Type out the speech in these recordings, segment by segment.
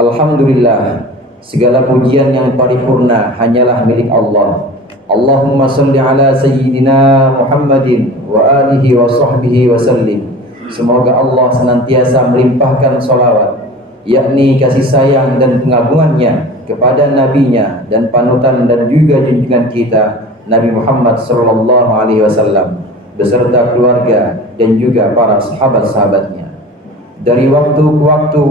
Alhamdulillah, segala pujian yang paripurna hanyalah milik Allah. Allahumma salli ala sayyidina Muhammadin wa alihi wa sahbihi wa sallim. Semoga Allah senantiasa melimpahkan salawat, yakni kasih sayang dan pengagungannya kepada nabinya dan panutan dan juga junjungan kita Nabi Muhammad sallallahu alaihi wasallam beserta keluarga dan juga para sahabat-sahabatnya. Dari waktu ke waktu,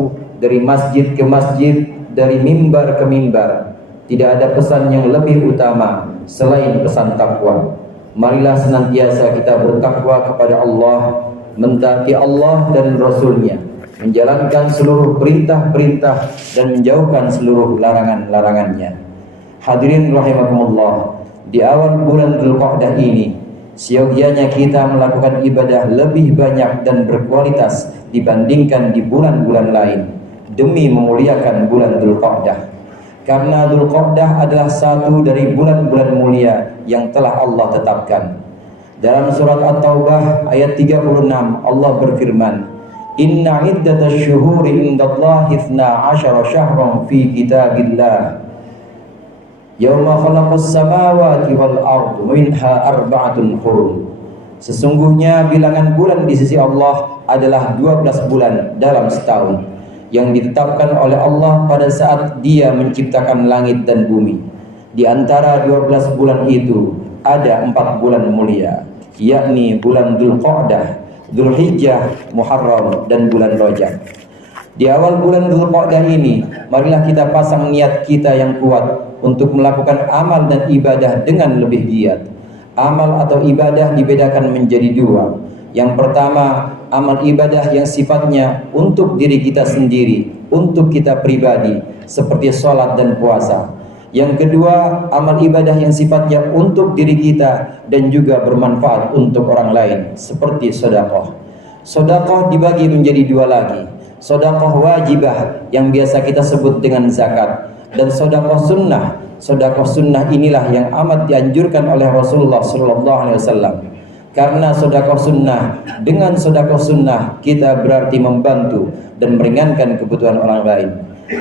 dari masjid ke masjid, dari mimbar ke mimbar, tidak ada pesan yang lebih utama selain pesan takwa. Marilah senantiasa kita bertakwa kepada Allah, mentaati Allah dan Rasul-Nya, menjalankan seluruh perintah-perintah dan menjauhkan seluruh larangan-larangannya. Hadirin rahimakumullah, di awal bulan Dzulqa'dah ini seyogianya kita melakukan ibadah lebih banyak dan berkualitas dibandingkan di bulan-bulan lain demi memuliakan bulan Dzulqa'dah. Karena Dzulqa'dah adalah satu dari bulan-bulan mulia yang telah Allah tetapkan. Dalam surat At-Taubah ayat 36 Allah berfirman, "Inna iddatash syuhuri indallahi 12 syahran fi kitabillah yauma khalaqas samawati wal ardi minha arba'atun hurum." Sesungguhnya bilangan bulan di sisi Allah adalah 12 bulan dalam setahun yang ditetapkan oleh Allah pada saat Dia menciptakan langit dan bumi. Di antara 12 bulan itu ada 4 bulan mulia, yakni bulan Dzulqa'dah, Dzulhijjah, Muharram dan bulan Rajab. Di awal bulan Dzulqa'dah ini, marilah kita pasang niat kita yang kuat untuk melakukan amal dan ibadah dengan lebih giat. Amal atau ibadah dibedakan menjadi dua. Yang pertama, amal ibadah yang sifatnya untuk diri kita sendiri, untuk kita pribadi, seperti sholat dan puasa. Yang kedua, amal ibadah yang sifatnya untuk diri kita dan juga bermanfaat untuk orang lain, seperti sedekah. Sedekah dibagi menjadi dua lagi. Sedekah wajibah yang biasa kita sebut dengan zakat, dan sedekah sunnah. Sedekah sunnah inilah yang amat dianjurkan oleh Rasulullah sallallahu alaihi wasallam. Karena sedekah sunnah, dengan sedekah sunnah kita berarti membantu dan meringankan kebutuhan orang lain.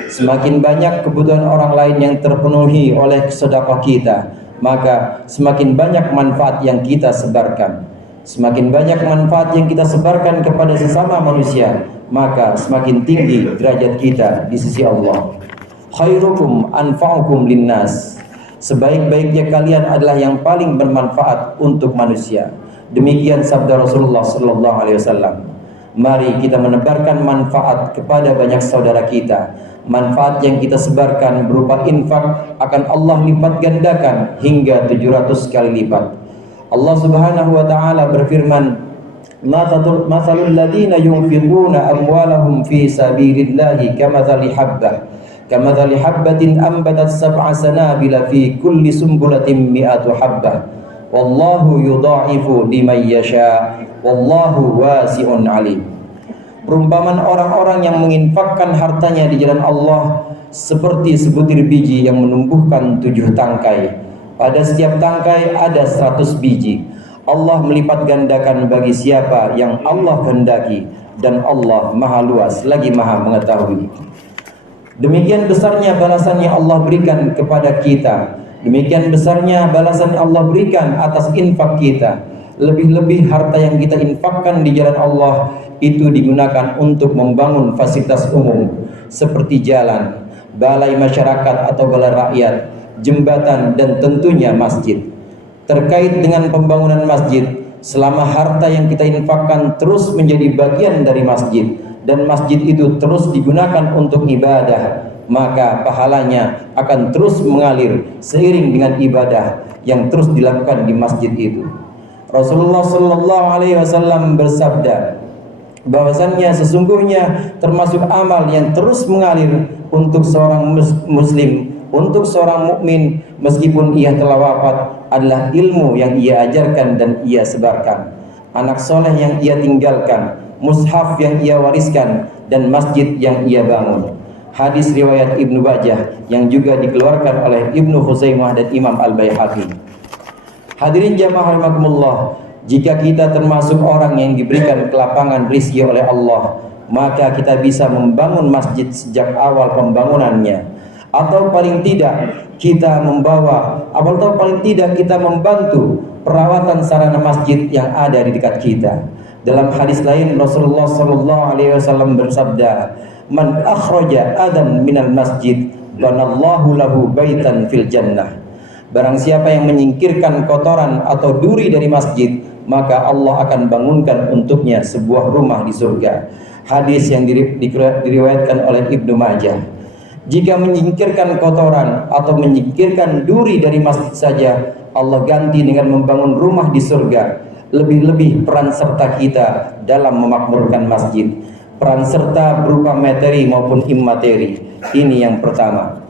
Semakin banyak kebutuhan orang lain yang terpenuhi oleh sedekah kita, maka semakin banyak manfaat yang kita sebarkan. Semakin banyak manfaat yang kita sebarkan kepada sesama manusia, maka semakin tinggi derajat kita di sisi Allah. Khairukum anfa'ukum linnas. Sebaik-baiknya kalian adalah yang paling bermanfaat untuk manusia. Demikian sabda Rasulullah sallallahu alaihi wasallam. Mari kita menebarkan manfaat kepada banyak saudara kita. Manfaat yang kita sebarkan berupa infak akan Allah lipat gandakan hingga 700 kali lipat. Allah Subhanahu wa taala berfirman, "Matsalul ladzina yunfiquna amwalahum fi sabilillahi kamatsali habbatin ambatat sab'a sanabila fi kulli sumbulatin mi'atu habbah. Wallahu yudha'ifu liman yasha, wallahu wasi'un alim." Perumpamaan orang-orang yang menginfakkan hartanya di jalan Allah seperti sebutir biji yang menumbuhkan 7 tangkai. Pada setiap tangkai ada 100 biji. Allah melipat gandakan bagi siapa yang Allah kehendaki, dan Allah maha luas lagi maha mengetahui. Demikian besarnya balasan yang Allah berikan kepada kita. Demikian besarnya balasan Allah berikan atas infak kita. Lebih-lebih harta yang kita infakkan di jalan Allah itu digunakan untuk membangun fasilitas umum seperti jalan, balai masyarakat atau balai rakyat, jembatan, dan tentunya masjid. Terkait dengan pembangunan masjid, selama harta yang kita infakkan terus menjadi bagian dari masjid dan masjid itu terus digunakan untuk ibadah, maka pahalanya akan terus mengalir seiring dengan ibadah yang terus dilakukan di masjid itu. Rasulullah sallallahu alaihi wasallam bersabda bahwasannya sesungguhnya termasuk amal yang terus mengalir untuk seorang muslim, untuk seorang mukmin meskipun ia telah wafat adalah ilmu yang ia ajarkan dan ia sebarkan, anak soleh yang ia tinggalkan, mushaf yang ia wariskan, dan masjid yang ia bangun. Hadis riwayat Ibnu Bajah yang juga dikeluarkan oleh Ibnu Khuzaimah dan Imam Al-Baihaqi. Hadirin jamaah rahimakumullah, jika kita termasuk orang yang diberikan kelapangan rezeki oleh Allah, maka kita bisa membangun masjid sejak awal pembangunannya, atau paling tidak kita membantu perawatan sarana masjid yang ada di dekat kita. Dalam hadis lain Rasulullah sallallahu alaihi wasallam bersabda, "Man akhraja adan minal masjid, banallahu lahu baitan fil jannah." Barang siapa yang menyingkirkan kotoran atau duri dari masjid, maka Allah akan bangunkan untuknya sebuah rumah di surga. Hadis yang diriwayatkan oleh Ibnu Majah. Jika menyingkirkan kotoran atau menyingkirkan duri dari masjid saja, Allah ganti dengan membangun rumah di surga. Lebih-lebih peran serta kita dalam memakmurkan masjid. Peran serta berupa materi maupun imateri. Ini yang pertama.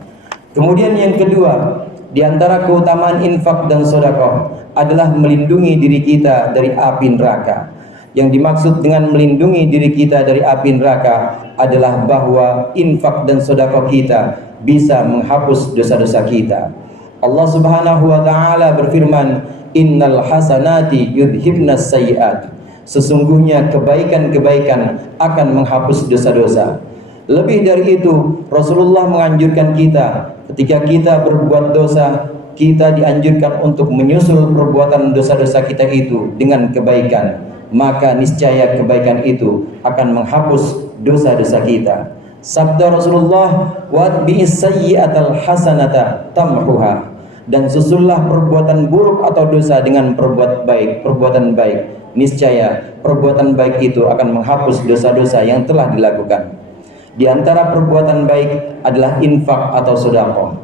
Kemudian yang kedua, di antara keutamaan infak dan sedekah adalah melindungi diri kita dari api neraka. Yang dimaksud dengan melindungi diri kita dari api neraka adalah bahwa infak dan sedekah kita bisa menghapus dosa-dosa kita. Allah Subhanahu wa taala berfirman, "Innal hasanati yudhibnas sayyi'at." Sesungguhnya kebaikan-kebaikan akan menghapus dosa-dosa. Lebih dari itu, Rasulullah menganjurkan kita ketika kita berbuat dosa, kita dianjurkan untuk menyusul perbuatan dosa-dosa kita itu dengan kebaikan. Maka niscaya kebaikan itu akan menghapus dosa-dosa kita. Sabda Rasulullah, "Watbi'is sayyi'atal hasanata tamhuha." Dan susullah perbuatan buruk atau dosa dengan perbuatan baik. Niscaya perbuatan baik itu akan menghapus dosa-dosa yang telah dilakukan. Di antara perbuatan baik adalah infak atau sedekah.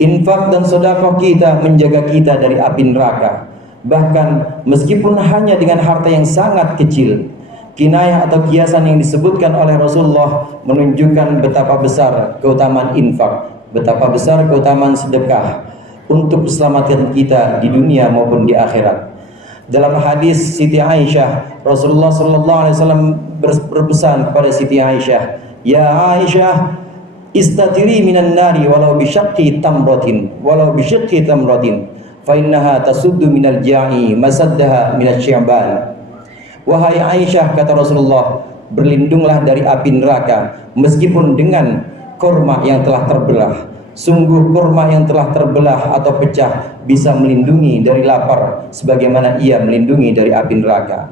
Infak dan sedekah kita menjaga kita dari api neraka. Bahkan meskipun hanya dengan harta yang sangat kecil. Kinayah atau kiasan yang disebutkan oleh Rasulullah menunjukkan betapa besar keutamaan infak, betapa besar keutamaan sedekah untuk keselamatan kita di dunia maupun di akhirat. Dalam hadis Siti Aisyah, Rasulullah sallallahu alaihi wasallam berpesan kepada Siti Aisyah, "Ya Aisyah, istatiri minan nari walau bisyaqqi tamratin, fa innaha tasuddu minal ja'i masaddaha minasy sya'ban." Wahai Aisyah, kata Rasulullah, berlindunglah dari api neraka meskipun dengan kurma yang telah terbelah. Sungguh kurma yang telah terbelah atau pecah bisa melindungi dari lapar sebagaimana ia melindungi dari api neraka.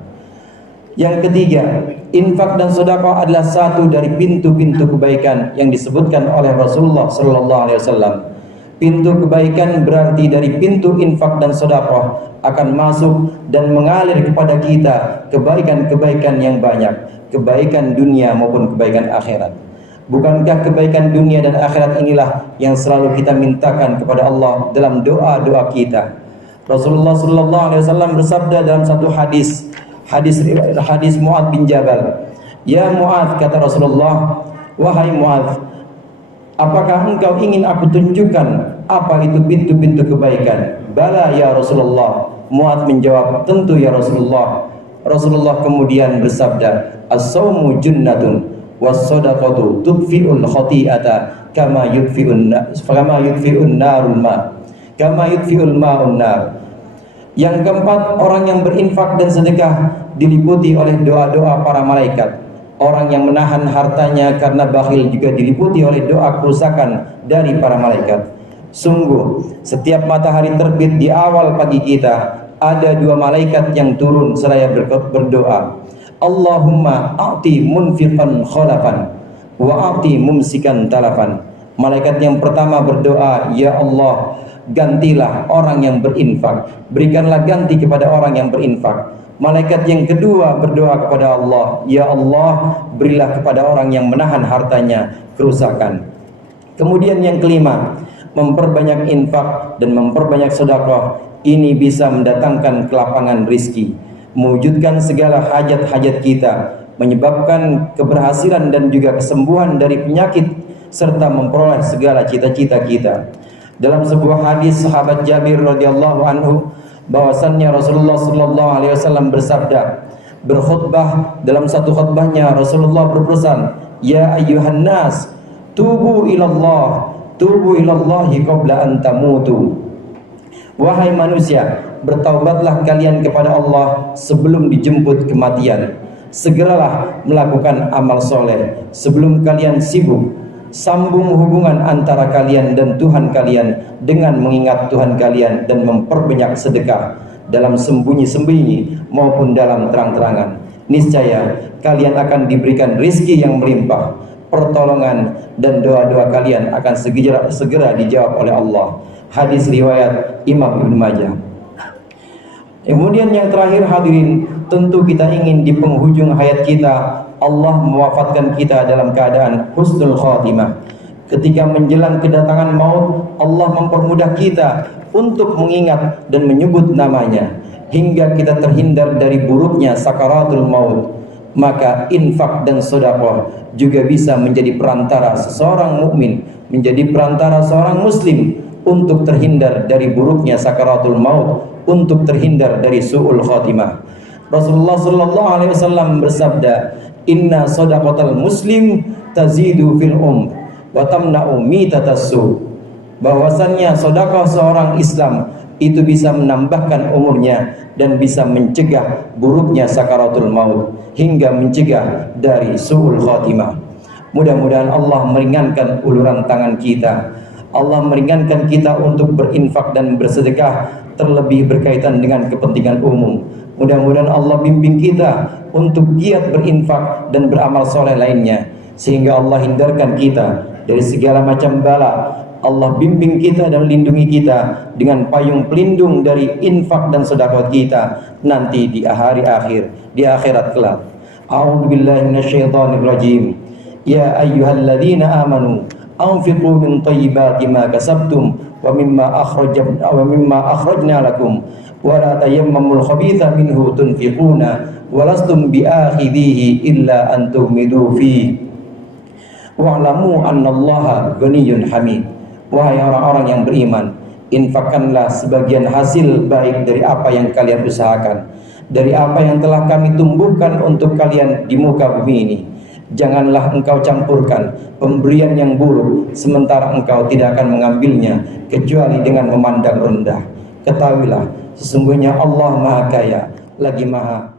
Yang ketiga, infak dan sedekah adalah satu dari pintu-pintu kebaikan yang disebutkan oleh Rasulullah sallallahu alaihi wasallam. Pintu kebaikan berarti dari pintu infak dan sedekah akan masuk dan mengalir kepada kita kebaikan-kebaikan yang banyak, kebaikan dunia maupun kebaikan akhirat. Bukankah kebaikan dunia dan akhirat inilah yang selalu kita mintakan kepada Allah dalam doa-doa kita? Rasulullah sallallahu alaihi wasallam bersabda dalam satu hadis Mu'adz bin Jabal, "Ya Mu'adz," kata Rasulullah, "wahai Mu'adz, apakah engkau ingin aku tunjukkan apa itu pintu-pintu kebaikan?" "Bala ya Rasulullah." Mu'adz menjawab, "Tentu ya Rasulullah." Rasulullah kemudian bersabda, "As-saumu junnatun was-shadaqatu tudfi'ul khati'ata kama yudfi'un ma'un nar." Yang keempat, orang yang berinfak dan sedekah diliputi oleh doa-doa para malaikat. Orang yang menahan hartanya karena bakhil juga diliputi oleh doa kerusakan dari para malaikat. Sungguh, setiap matahari terbit di awal pagi kita, ada dua malaikat yang turun seraya berdoa, "Allahumma a'ti munfiqan khalafan wa a'ti mumsikan talafan." Malaikat yang pertama berdoa, "Ya Allah, gantilah orang yang berinfak, berikanlah ganti kepada orang yang berinfak." Malaikat yang kedua berdoa kepada Allah, "Ya Allah, berilah kepada orang yang menahan hartanya kerusakan." Kemudian yang kelima, memperbanyak infak dan memperbanyak sedekah ini bisa mendatangkan kelapangan rizki, mewujudkan segala hajat-hajat kita, menyebabkan keberhasilan dan juga kesembuhan dari penyakit serta memperoleh segala cita-cita kita. Dalam sebuah hadis sahabat Jabir radhiyallahu anhu bahwasannya Rasulullah sallallahu alaihi wasallam bersabda, berkhutbah dalam satu khutbahnya Rasulullah berpesan, "Ya ayyuhan nas, tubu ilallahi qabla an tamutu." Wahai manusia, bertaubatlah kalian kepada Allah sebelum dijemput kematian. segeralah melakukan amal soleh sebelum kalian sibuk. Sambung hubungan antara kalian dan Tuhan kalian dengan mengingat Tuhan kalian dan memperbanyak sedekah dalam sembunyi-sembunyi maupun dalam terang-terangan. Niscaya kalian akan diberikan rizki yang melimpah, pertolongan dan doa-doa kalian akan segera dijawab oleh Allah. Hadis riwayat Imam Ibnu Majah. Kemudian yang terakhir hadirin, tentu kita ingin di penghujung hayat kita Allah mewafatkan kita dalam keadaan husnul khatimah. Ketika menjelang kedatangan maut, Allah mempermudah kita untuk mengingat dan menyebut namanya hingga kita terhindar dari buruknya sakaratul maut. Maka infak dan sedekah juga bisa menjadi perantara seseorang mukmin, menjadi perantara seorang muslim untuk terhindar dari buruknya sakaratul maut, untuk terhindar dari su'ul khatimah. Rasulullah sallallahu alaihi wasallam bersabda, "Inna shadaqatal muslim tazidu fil wa tamna'u mitatassu." Bahwasannya sedekah seorang Islam itu bisa menambahkan umurnya dan bisa mencegah buruknya sakaratul maut hingga mencegah dari su'ul khatimah. Mudah-mudahan Allah meringankan uluran tangan kita. Allah meringankan kita untuk berinfak dan bersedekah, terlebih berkaitan dengan kepentingan umum. Mudah-mudahan Allah bimbing kita untuk giat berinfak dan beramal soleh lainnya, sehingga Allah hindarkan kita dari segala macam bala. Allah bimbing kita dan lindungi kita dengan payung pelindung dari infak dan sedekah kita nanti di hari akhir, di akhirat kelak. A'udzubillahi minasyaitonir rajim. Ya ayyuhalladzina amanu anfiqu min thayyibati ma kasabtum wa mimma akhrajna lakum wa la tayammamul khabitha minhu tunfiquna wa lastum bi'akhidhihi illa an tughmidu fihi wa'lamu annallaha ghaniyyun hamid. Wahai orang-orang yang beriman, infakkanlah sebagian hasil baik dari apa yang kalian usahakan, dari apa yang telah kami tumbuhkan untuk kalian di muka bumi ini. Janganlah engkau campurkan pemberian yang buruk sementara engkau tidak akan mengambilnya kecuali dengan memandang rendah. Ketahuilah, sesungguhnya Allah Maha Kaya lagi Maha